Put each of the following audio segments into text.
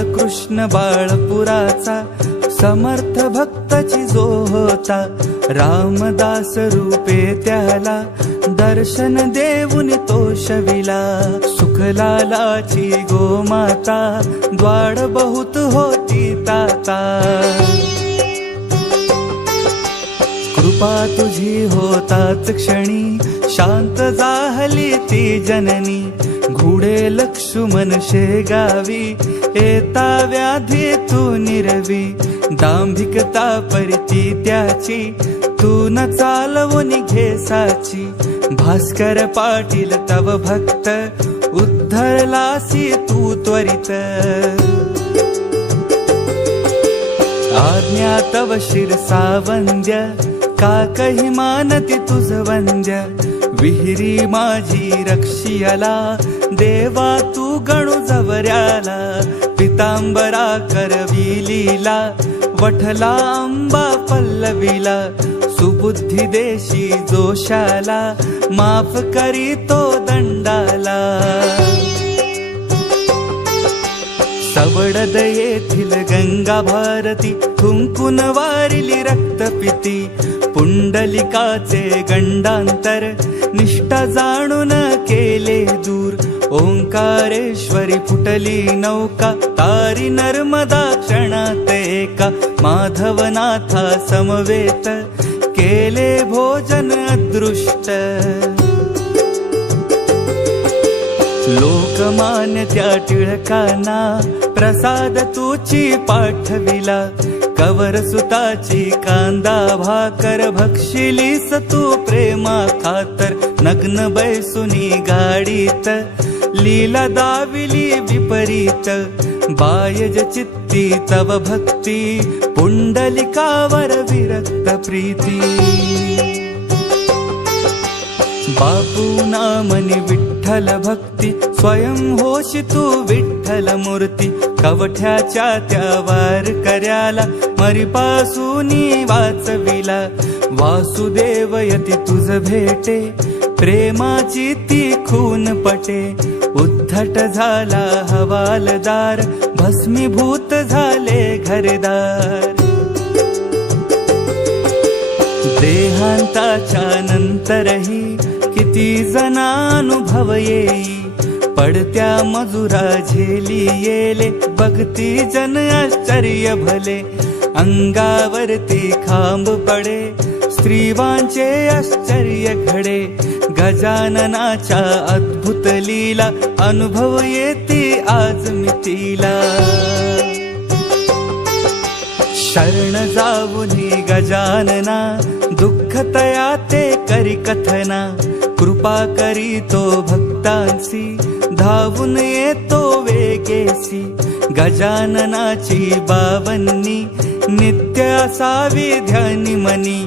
बाळकृष्ण बाळपुराचा समर्थ भक्ताची जो होता, रामदास रूपे त्याला दर्शन देऊन तो शविला. सुखलालाची गोमाता द्वाड बहुत होती ताता. कृपा तुझी होताच क्षणी शांत जाहली ती जननी. घुडे लक्ष्मण शेगावी येता व्याधी तू निरवी. दांभिकता परिती त्याची तू न चालवून घे साची. भास्कर पाटील तव भक्त उद्धरलासी तू त्वरित. आज्ञा तव शिरसा वंद्य का कही मानती तुझ वंद्य. विहिरी माझी रक्षियाला देवा तू गणू जवऱ्याला. पितांबरा करविलीला वठला अंबा पल्लविला. सुबुद्धी देशी जोशाला माफ करी तो दंडाला. सवडद येथील गंगा भारती थुंकून वारिली रक्तपिती. पुंडलिकाचे गंडांतर निष्ठा जाणून केले दूर. ओंकारेश्वरी फुटली नौका तारी नर्मदा क्षणात एका. माधवनाथा समवेत केले भोजन अदृष्ट. लोकमान्य त्या टिळकांना प्रसाद तुची पाठविला. कवर सुताची कांदा भाकर भक्षिलीस तू प्रेमा खातर. नग्न बैसुनी गाडीत लीला दाविली विपरीत. बायज चित्ती तव भक्ती पुंडलिकावर विरक्त प्रीती. बापू नामनी विठ्ठल भक्ती स्वयं होशी तू विठ्ठल मूर्ती. कवठ्याच्या त्या वारकऱ्याला मरीपासूनी वाचविला. वासुदेव यती तुझ भेटे प्रेमाची ती खून पटे. उद्धट झाला हवालदार भस्मीभूत झाले घरदार. देहांताच्या नंतरही किती जनानुभव येई. पडत्या मजुरा झेली येले भक्ती जन आश्चर्य भले. अंगावरती खांब पडे स्त्रीवांचे आश्चर्य घडे. गजाननाच्या अद्भुत लीला अनुभव येते आज मितीला. शरण जाऊनी गजानना दुःख तया ते करी कथना. कृपा करी तो भक्तांसी धावून येतो वेगेसी. गजाननाची बावन्नी नित्य असावी ध्यानी मनी.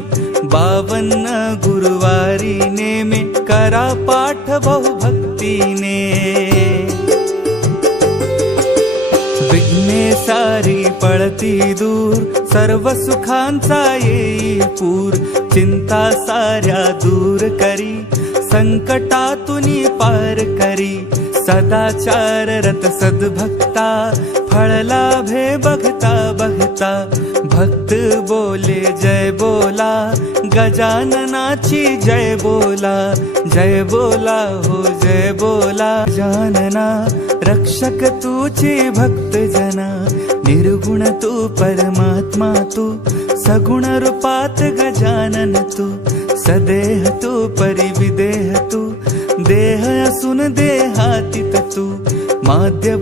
52 गुरुवारी नेमे करा पाठ बहुभक्तीने. विघ्ने सारी पळती दूर सर्व सुखांचा येई पूर. चिंता साऱ्या दूर करी संकटातून पार करी. सदाचार रत सद्भक्ता फळला भे बघता बघता. भक्त बोले जय बोला गजाननाची जय बोला. जय बोला हो जय बोला. गजानना रक्षक तुची भक्त जना. निर्गुण तू परमात्मा तू सगुण रूपात गजानन तू. सदेह तू परिविदेह तू देह असून देहातीत तू. माध्य